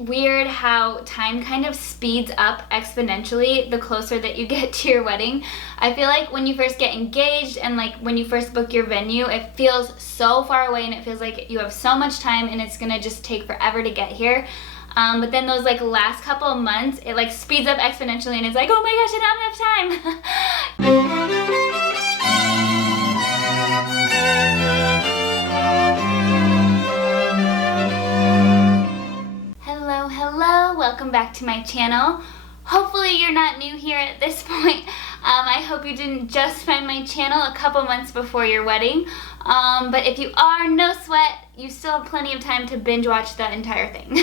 weird how time kind of speeds up exponentially the closer that you get to your wedding? I feel like when you first get engaged and like when you first book your venue, it feels so far away and it feels like you have so much time and it's gonna just take forever to get here. But then those like last couple of months, it like speeds up exponentially and it's like, oh my gosh, I don't have enough time. Hello, welcome back to my channel. Hopefully you're not new here at this point. I hope you didn't just find my channel a couple months before your wedding. But if you are, no sweat, you still have plenty of time to binge watch the entire thing.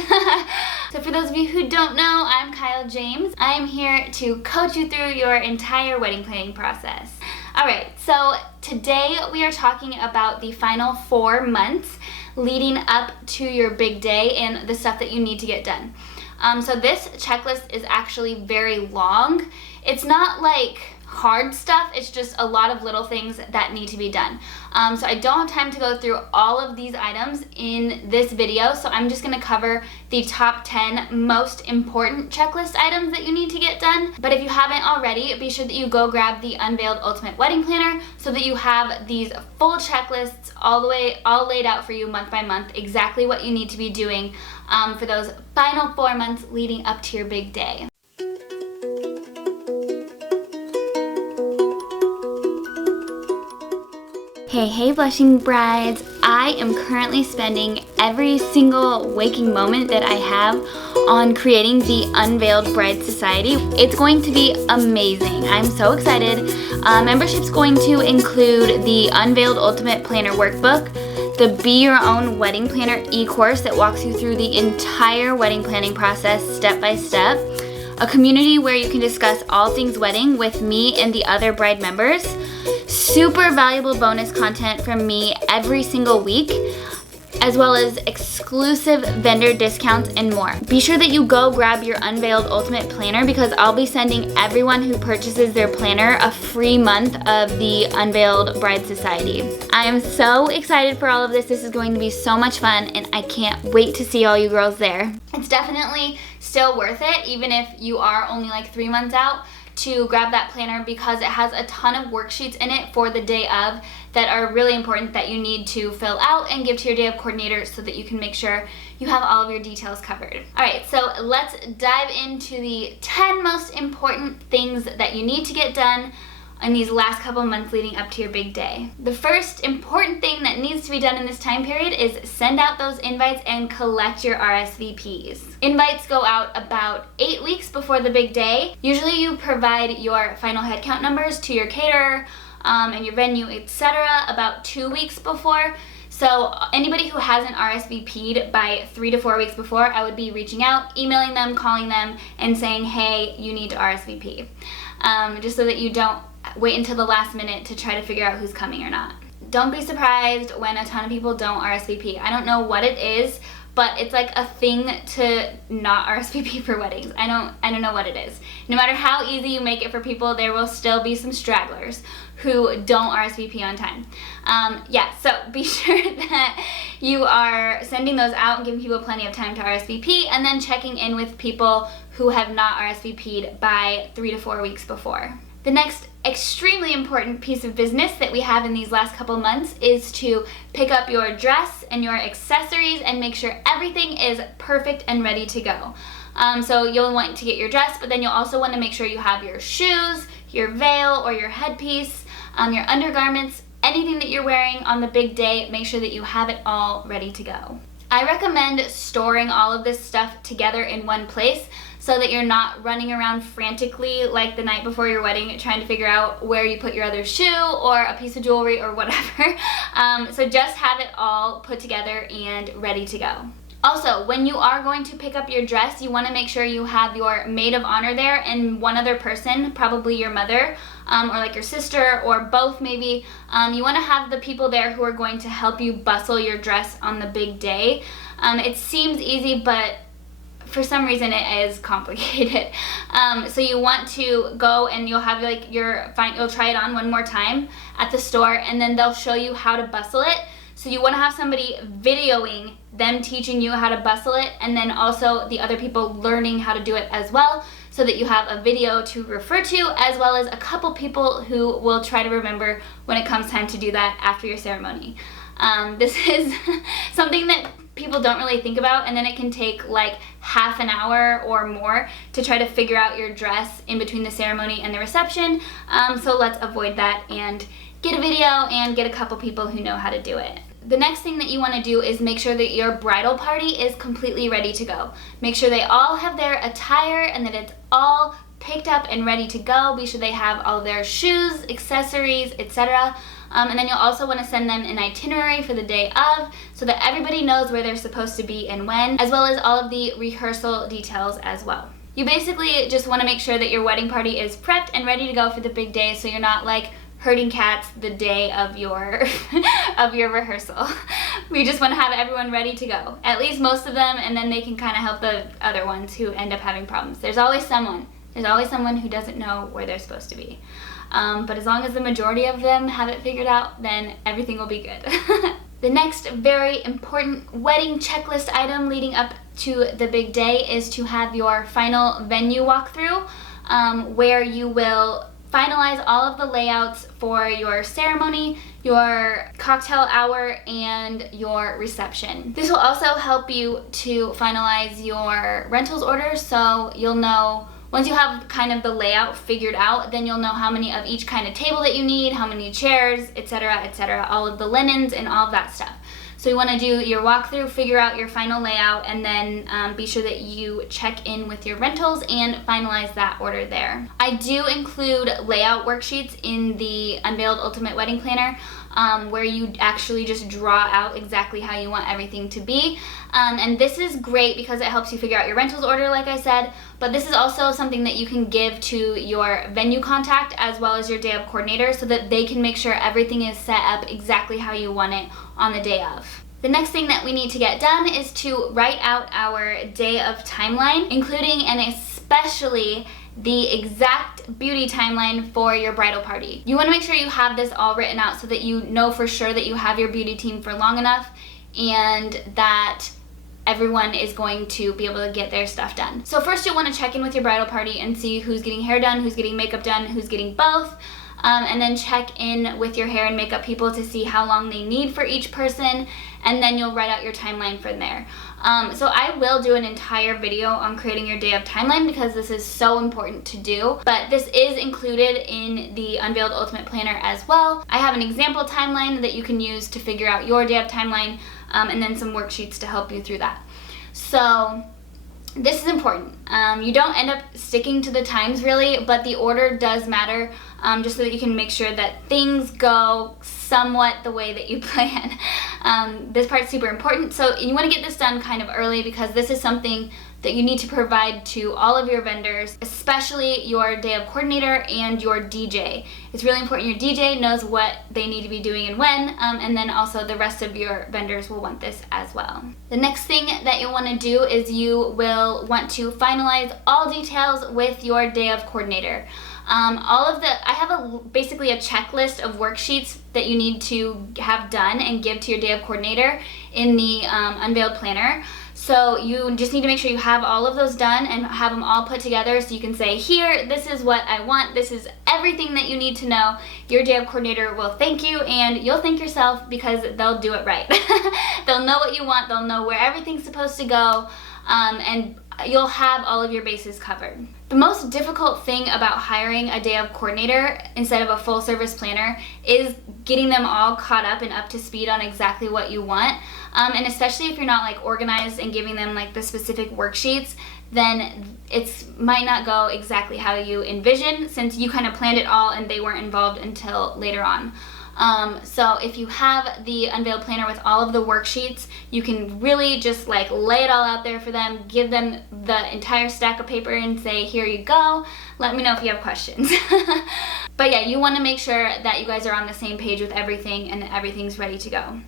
So for those of you who don't know, I'm Kyle James. I am here to coach you through your entire wedding planning process. Alright, so today we are talking about the final 4 months leading up to your big day and the stuff that you need to get done. So this checklist is actually very long. It's not like hard stuff, it's just a lot of little things that need to be done. So I don't have time to go through all of these items in this video, so I'm just gonna cover the top 10 most important checklist items that you need to get done. But if you haven't already, be sure that you go grab the Unveiled Ultimate Wedding Planner so that you have these full checklists all laid out for you month by month, exactly what you need to be doing for those final 4 months leading up to your big day. Hey blushing brides, I am currently spending every single waking moment that I have on creating the Unveiled Bride Society. It's going to be amazing. I'm so excited. Membership's going to include the Unveiled Ultimate Planner workbook, the Be Your Own Wedding Planner e-course that walks you through the entire wedding planning process step by step, a community where you can discuss all things wedding with me and the other bride members, super valuable bonus content from me every single week, as well as exclusive vendor discounts and more. Be sure that you go grab your Unveiled Ultimate Planner because I'll be sending everyone who purchases their planner a free month of the Unveiled Bride Society. I am so excited for all of this. This is going to be so much fun and I can't wait to see all you girls there. It's definitely still worth it, even if you are only like 3 months out, to grab that planner because it has a ton of worksheets in it for the day of that are really important that you need to fill out and give to your day of coordinator so that you can make sure you have all of your details covered. Alright, so let's dive into the 10 most important things that you need to get done in these last couple months leading up to your big day. The first important thing that needs to be done in this time period is send out those invites and collect your RSVPs. Invites go out about 8 weeks before the big day. Usually you provide your final headcount numbers to your caterer and your venue, etc. about 2 weeks before. So anybody who hasn't RSVP'd by 3 to 4 weeks before, I would be reaching out, emailing them, calling them, and saying, hey, you need to RSVP. Just so that you don't wait until the last minute to try to figure out who's coming or not. Don't be surprised when a ton of people don't RSVP. I don't know what it is, but it's like a thing to not RSVP for weddings. I don't know what it is. No matter how easy you make it for people, there will still be some stragglers who don't RSVP on time. Yeah, so be sure that you are sending those out and giving people plenty of time to RSVP and then checking in with people who have not RSVP'd by 3 to 4 weeks before. The next extremely important piece of business that we have in these last couple months is to pick up your dress and your accessories and make sure everything is perfect and ready to go. So you'll want to get your dress, but then you'll also want to make sure you have your shoes, your veil or your headpiece, your undergarments, anything that you're wearing on the big day, make sure that you have it all ready to go. I recommend storing all of this stuff together in one place so that you're not running around frantically like the night before your wedding trying to figure out where you put your other shoe or a piece of jewelry or whatever. So just have it all put together and ready to go. Also, when you are going to pick up your dress, you want to make sure you have your maid of honor there and one other person, probably your mother or like your sister or both maybe. You want to have the people there who are going to help you bustle your dress on the big day. It seems easy, but for some reason it is complicated. So you want to go and you'll have like you'll try it on one more time at the store and then they'll show you how to bustle it. So you want to have somebody videoing them teaching you how to bustle it, and then also the other people learning how to do it as well, so that you have a video to refer to, as well as a couple people who will try to remember when it comes time to do that after your ceremony. This is something that people don't really think about, and then it can take like half an hour or more to try to figure out your dress in between the ceremony and the reception. So let's avoid that and get a video and get a couple people who know how to do it. The next thing that you want to do is make sure that your bridal party is completely ready to go. Make sure they all have their attire and that it's all picked up and ready to go. Be sure they have all their shoes, accessories, etc. And then you'll also want to send them an itinerary for the day of, so that everybody knows where they're supposed to be and when, as well as all of the rehearsal details as well. You basically just want to make sure that your wedding party is prepped and ready to go for the big day, so you're not like herding cats the day of your of your rehearsal. We just want to have everyone ready to go, at least most of them, and then they can kind of help the other ones who end up having problems. There's always someone who doesn't know where they're supposed to be. But as long as the majority of them have it figured out, then everything will be good. The next very important wedding checklist item leading up to the big day is to have your final venue walkthrough, where you will finalize all of the layouts for your ceremony, your cocktail hour, and your reception. This will also help you to finalize your rentals order, so you'll know, once you have kind of the layout figured out, then you'll know how many of each kind of table that you need, how many chairs, etc., all of the linens and all of that stuff. So you want to do your walkthrough, figure out your final layout, and then be sure that you check in with your rentals and finalize that order there. I do include layout worksheets in the Unveiled Ultimate Wedding Planner, where you actually just draw out exactly how you want everything to be. And this is great because it helps you figure out your rentals order, like I said, but this is also something that you can give to your venue contact as well as your day of coordinator, so that they can make sure everything is set up exactly how you want it on the day of. The next thing that we need to get done is to write out our day of timeline, including and especially the exact beauty timeline for your bridal party. You want to make sure you have this all written out so that you know for sure that you have your beauty team for long enough and that everyone is going to be able to get their stuff done. So first you'll want to check in with your bridal party and see who's getting hair done, who's getting makeup done, who's getting both. And then check in with your hair and makeup people to see how long they need for each person, and then you'll write out your timeline from there. So I will do an entire video on creating your day of timeline because this is so important to do, but this is included in the Unveiled Ultimate Planner as well. I have an example timeline that you can use to figure out your day of timeline, and then some worksheets to help you through that. So this is important. You don't end up sticking to the times really, but the order does matter, just so that you can make sure that things go somewhat the way that you plan. This part's super important, so you want to get this done kind of early because this is something that you need to provide to all of your vendors, especially your day of coordinator and your DJ. It's really important your DJ knows what they need to be doing and when, and then also the rest of your vendors will want this as well. The next thing that you'll want to do is you will want to finalize all details with your day of coordinator. I have basically a checklist of worksheets that you need to have done and give to your day of coordinator in the Unveiled Planner. So you just need to make sure you have all of those done and have them all put together so you can say, here, this is what I want, this is everything that you need to know. Your day of coordinator will thank you, and you'll thank yourself because they'll do it right. They'll know what you want, they'll know where everything's supposed to go, and you'll have all of your bases covered. The most difficult thing about hiring a day of coordinator instead of a full service planner is getting them all caught up and up to speed on exactly what you want. And especially if you're not like organized and giving them like the specific worksheets, then it might not go exactly how you envision, since you kind of planned it all and they weren't involved until later on. So if you have the Unveiled Planner with all of the worksheets, you can really just like lay it all out there for them, give them the entire stack of paper and say, here you go, let me know if you have questions. But yeah, you want to make sure that you guys are on the same page with everything and that everything's ready to go,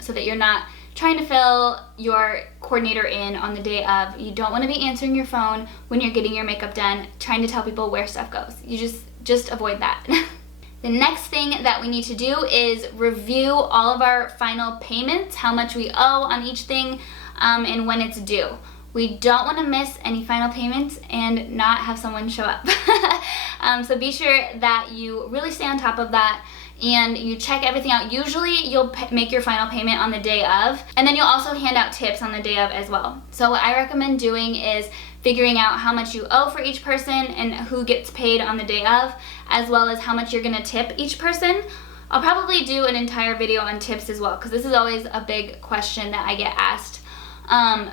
so that you're not trying to fill your coordinator in on the day of. You don't want to be answering your phone when you're getting your makeup done, trying to tell people where stuff goes. You just avoid that. The next thing that we need to do is review all of our final payments, how much we owe on each thing. and when it's due. We don't want to miss any final payments and not have someone show up. So be sure that you really stay on top of that and you check everything out. Usually you'll make your final payment on the day of, and then you'll also hand out tips on the day of as well. So what I recommend doing is figuring out how much you owe for each person and who gets paid on the day of, as well as how much you're gonna tip each person. I'll probably do an entire video on tips as well, because this is always a big question that I get asked.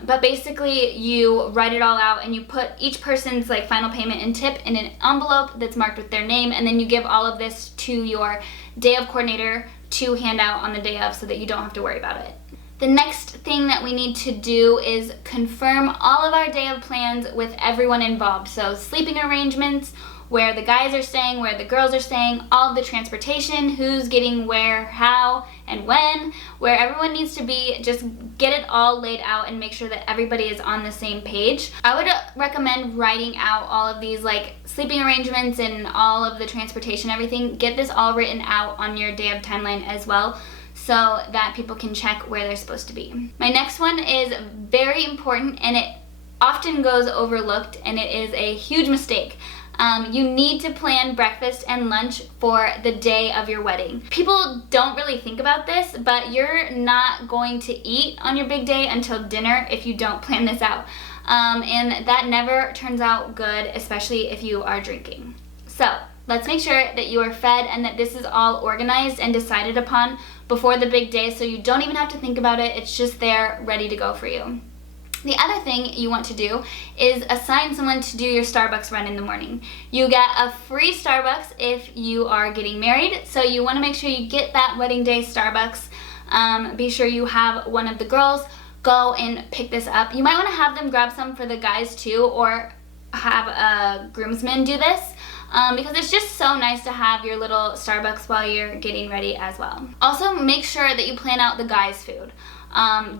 But basically you write it all out and you put each person's like final payment and tip in an envelope that's marked with their name, and then you give all of this to your day of coordinator to hand out on the day of so that you don't have to worry about it. The next thing that we need to do is confirm all of our day of plans with everyone involved. So sleeping arrangements, where the guys are staying, where the girls are staying, all of the transportation, who's getting where, how, and when, where everyone needs to be. Just get it all laid out and make sure that everybody is on the same page. I would recommend writing out all of these like sleeping arrangements and all of the transportation, everything. Get this all written out on your day of timeline as well, so that people can check where they're supposed to be. My next one is very important, and it often goes overlooked, and it is a huge mistake. You need to plan breakfast and lunch for the day of your wedding. People don't really think about this, but you're not going to eat on your big day until dinner if you don't plan this out. And that never turns out good, especially if you are drinking. So let's make sure that you are fed and that this is all organized and decided upon before the big day, so you don't even have to think about it. It's just there ready to go for you. The other thing you want to do is assign someone to do your Starbucks run in the morning. You get a free Starbucks if you are getting married, so you want to make sure you get that wedding day Starbucks. Be sure you have one of the girls go and pick this up. You might want to have them grab some for the guys too, or have a groomsman do this, because it's just so nice to have your little Starbucks while you're getting ready as well. Also, make sure that you plan out the guys' food.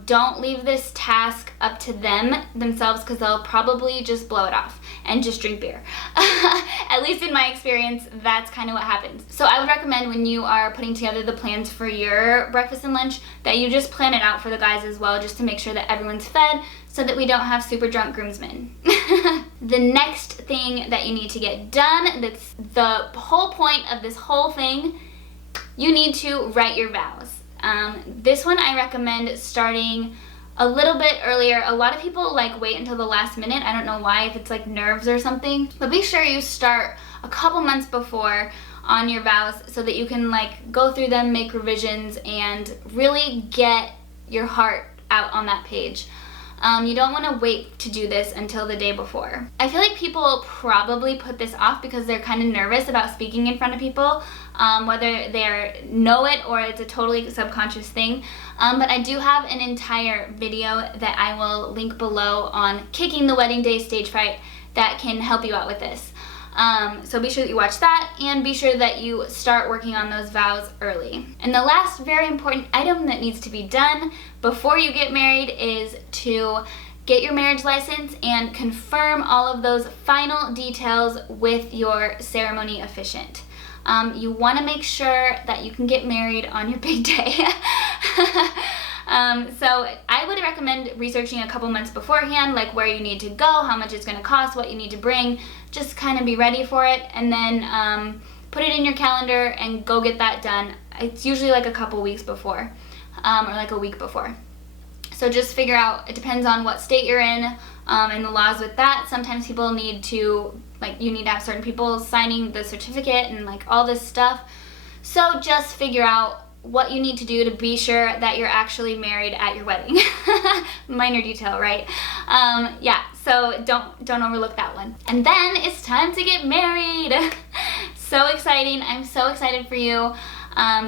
Don't leave this task up to themselves, because they'll probably just blow it off and just drink beer. At least in my experience, that's kind of what happens. So I would recommend when you are putting together the plans for your breakfast and lunch that you just plan it out for the guys as well, just to make sure that everyone's fed so that we don't have super drunk groomsmen. The next thing that you need to get done, that's the whole point of this whole thing, you need to write your vows. This one I recommend starting a little bit earlier. A lot of people like wait until the last minute. I don't know why, if it's like nerves or something, but be sure you start a couple months before on your vows so that you can like go through them, make revisions, and really get your heart out on that page. You don't want to wait to do this until the day before. I feel like people probably put this off because they're kind of nervous about speaking in front of people, whether they know it or it's a totally subconscious thing. But I do have an entire video that I will link below on kicking the wedding day stage fright that can help you out with this. So be sure that you watch that, and be sure that you start working on those vows early. And the last very important item that needs to be done before you get married is to get your marriage license and confirm all of those final details with your ceremony officiant. You want to make sure that you can get married on your big day. So I would recommend researching a couple months beforehand, like where you need to go, how much it's going to cost, what you need to bring. Just kind of be ready for it, and then put it in your calendar and go get that done. It's usually like a couple weeks before, or like a week before. So just figure out, it depends on what state you're in, and the laws with that. Sometimes people need to, like, you need to have certain people signing the certificate and like all this stuff. So just figure out what you need to do to be sure that you're actually married at your wedding. Minor detail, right? Yeah, so don't overlook that one. And then it's time to get married. So exciting. I'm so excited for you.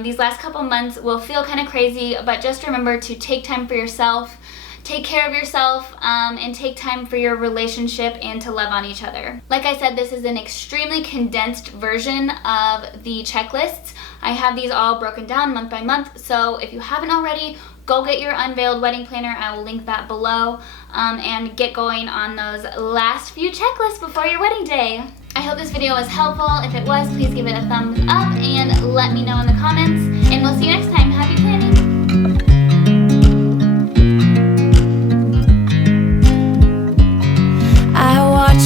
These last couple months will feel kind of crazy, but just remember to take time for yourself, take care of yourself, and take time for your relationship and to love on each other. Like I said, this is an extremely condensed version of the checklists. I have these all broken down month by month, so if you haven't already, go get your Unveiled Wedding Planner. I will link that below, and get going on those last few checklists before your wedding day. I hope this video was helpful. If it was, please give it a thumbs up and let me know in the comments, and we'll see you next time. Happy planning!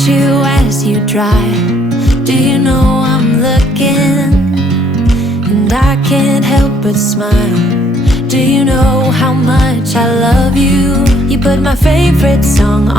you as you drive. Do you know I'm looking? And I can't help but smile. Do you know how much I love you? You put my favorite song